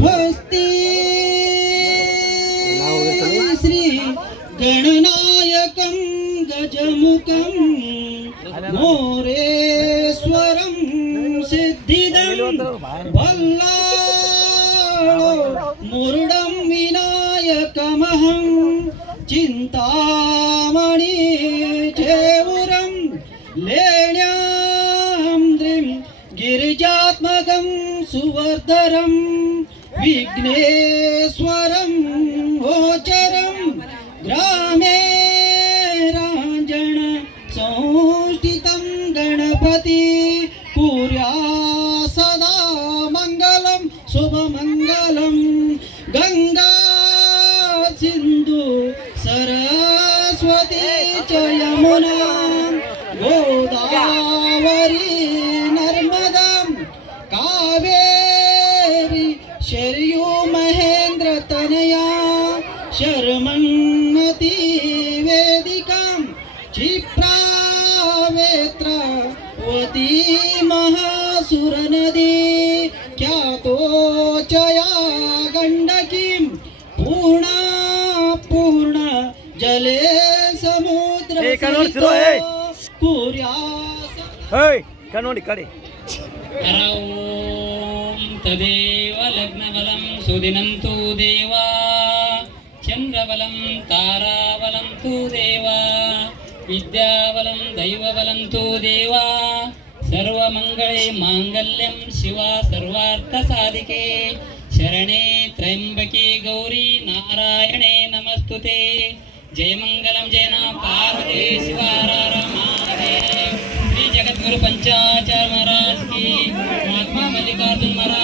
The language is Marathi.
स्वस्ति श्री गणनायकं गजमुखं मोरेश्वरं सिद्धिदं भल्लाळो मुरुडं विनायकमहं चिन्तामणि चेवुरं लेण्यां द्रिं गिरिजात्मकं सुवर्धरं विघ्नेश्वरं गोचरं ग्रामे रांजन संस्थितं गणपति पुर्या सदा मङ्गलं शुभमङ्गलं गंगा सिंधु सरस्वती च यमुना गोदावरी नर्मदा कावेरी शरयू महेंद्र तनया शर्मन्नती वेदिकां क्षिप्रावेत्रवती महासुरनदी ख्यातोचया गंडकीं पूर्णा पूर्ण जले समुद्र कनोडी कडे ओम तदेव लग्नबलं सुदिनं तु देवा चन्द्रबलं ताराबलं तु देवा विद्याबलं दैवबलं तु देवा सर्वमङ्गले माङ्गल्यं शिवा सर्वार्थसाधिके शरणे त्र्यंबके गौरी नारायणे नमस्तुते जय मंगलम जय ना पार्वती शिवारार महादेव श्री जगद्गुरु पंचाचार्य महाराज की महात्मा मल्लिकार्जुन महाराज